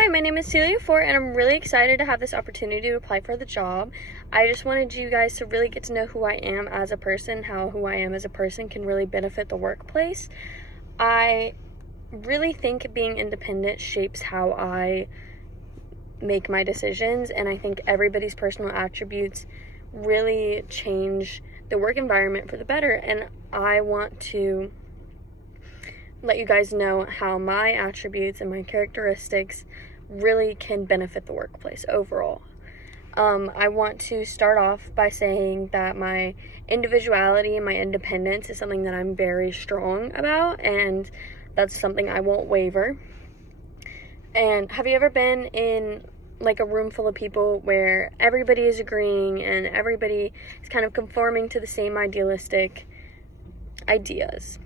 Hi, my name is Celia Fort, and I'm really excited to have this opportunity to apply for the job. I just wanted you guys to really get to know who I am as a person, how who I am as a person can really benefit the workplace. I really think being independent shapes how I make my decisions, and I think everybody's personal attributes really change the work environment for the better, and I want to let you guys know how my attributes and my characteristics really can benefit the workplace overall. I want to start off by saying that my individuality and my independence is something that I'm very strong about, and that's something I won't waver. And have you ever been in like a room full of people where everybody is agreeing and everybody is kind of conforming to the same idealistic ideas?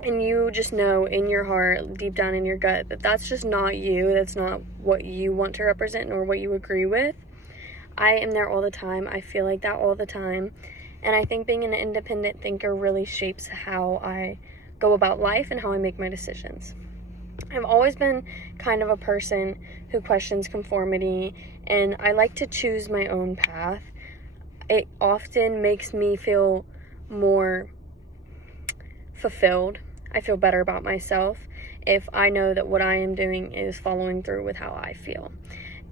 And you just know in your heart, deep down in your gut, that that's just not you. That's not what you want to represent nor what you agree with. I am there all the time. I feel like that all the time. And I think being an independent thinker really shapes how I go about life and how I make my decisions. I've always been kind of a person who questions conformity, and I like to choose my own path. It often makes me feel more fulfilled. I feel better about myself if I know that what I am doing is following through with how I feel.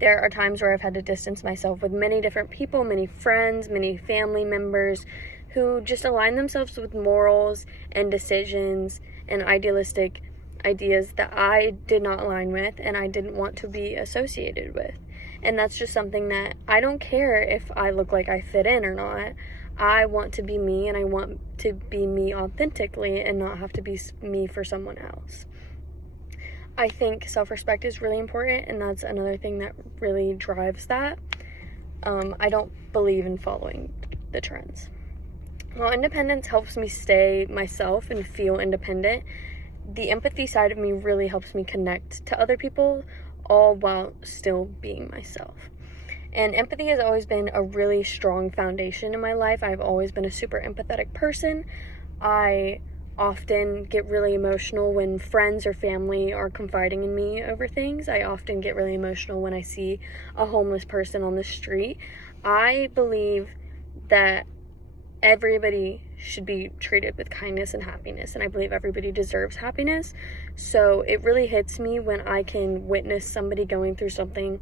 There are times where I've had to distance myself with many different people, many friends, many family members who just align themselves with morals and decisions and idealistic ideas that I did not align with and I didn't want to be associated with. And that's just something that I don't care if I look like I fit in or not. I want to be me, and I want to be me authentically and not have to be me for someone else. I think self-respect is really important, and that's another thing that really drives that. I don't believe in following the trends. While independence helps me stay myself and feel independent, the empathy side of me really helps me connect to other people, all while still being myself. And empathy has always been a really strong foundation in my life. I've always been a super empathetic person. I often get really emotional when friends or family are confiding in me over things. I often get really emotional when I see a homeless person on the street. I believe that everybody should be treated with kindness and happiness, and I believe everybody deserves happiness. So it really hits me when I can witness somebody going through something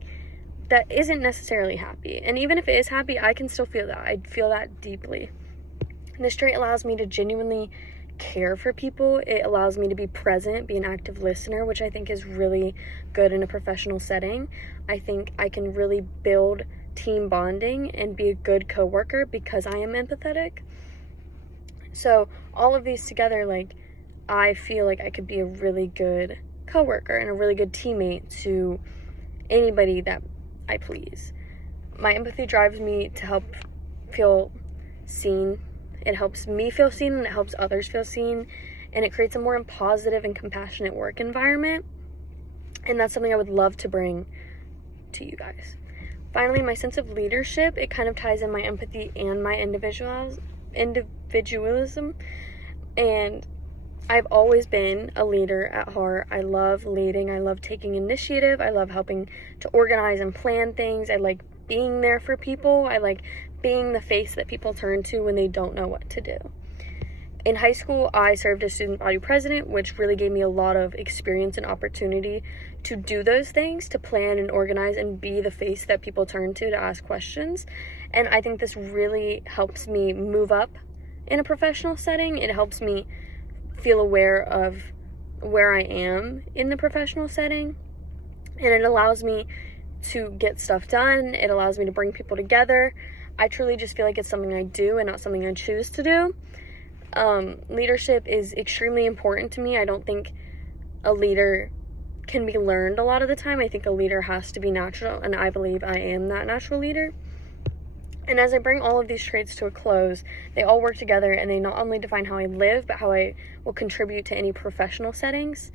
that isn't necessarily happy. And even if it is happy, I can still feel that. I feel that deeply. And this trait allows me to genuinely care for people. It allows me to be present, be an active listener, which I think is really good in a professional setting. I think I can really build team bonding and be a good coworker because I am empathetic. So all of these together, I feel like I could be a really good coworker and a really good teammate to anybody that I please. My empathy drives me to help feel seen. It helps me feel seen, and it helps others feel seen, and it creates a more positive and compassionate work environment, and that's something I would love to bring to you guys. Finally, my sense of leadership, it kind of ties in my empathy and my individualism, and I've always been a leader at heart. I love leading. I love taking initiative. I love helping to organize and plan things. I like being there for people. I like being the face that people turn to when they don't know what to do. In high school, I served as student body president, which really gave me a lot of experience and opportunity to do those things, to plan and organize and be the face that people turn to ask questions. And I think this really helps me move up in a professional setting. It helps me feel aware of where I am in the professional setting, and it allows me to get stuff done. It allows me to bring people together. I truly just feel like it's something I do and not something I choose to do. Leadership is extremely important to me. I don't think a leader can be learned a lot of the time. I think a leader has to be natural, and I believe I am that natural leader. And as I bring all of these traits to a close, they all work together, and they not only define how I live, but how I will contribute to any professional settings.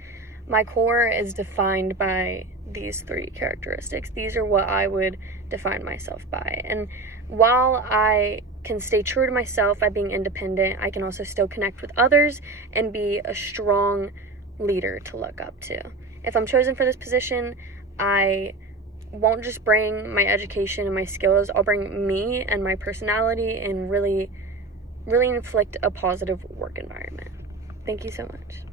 My core is defined by these three characteristics. These are what I would define myself by. And while I can stay true to myself by being independent, I can also still connect with others and be a strong leader to look up to. If I'm chosen for this position, I won't just bring my education and my skills, I'll bring me and my personality and really inflict a positive work environment. Thank you so much.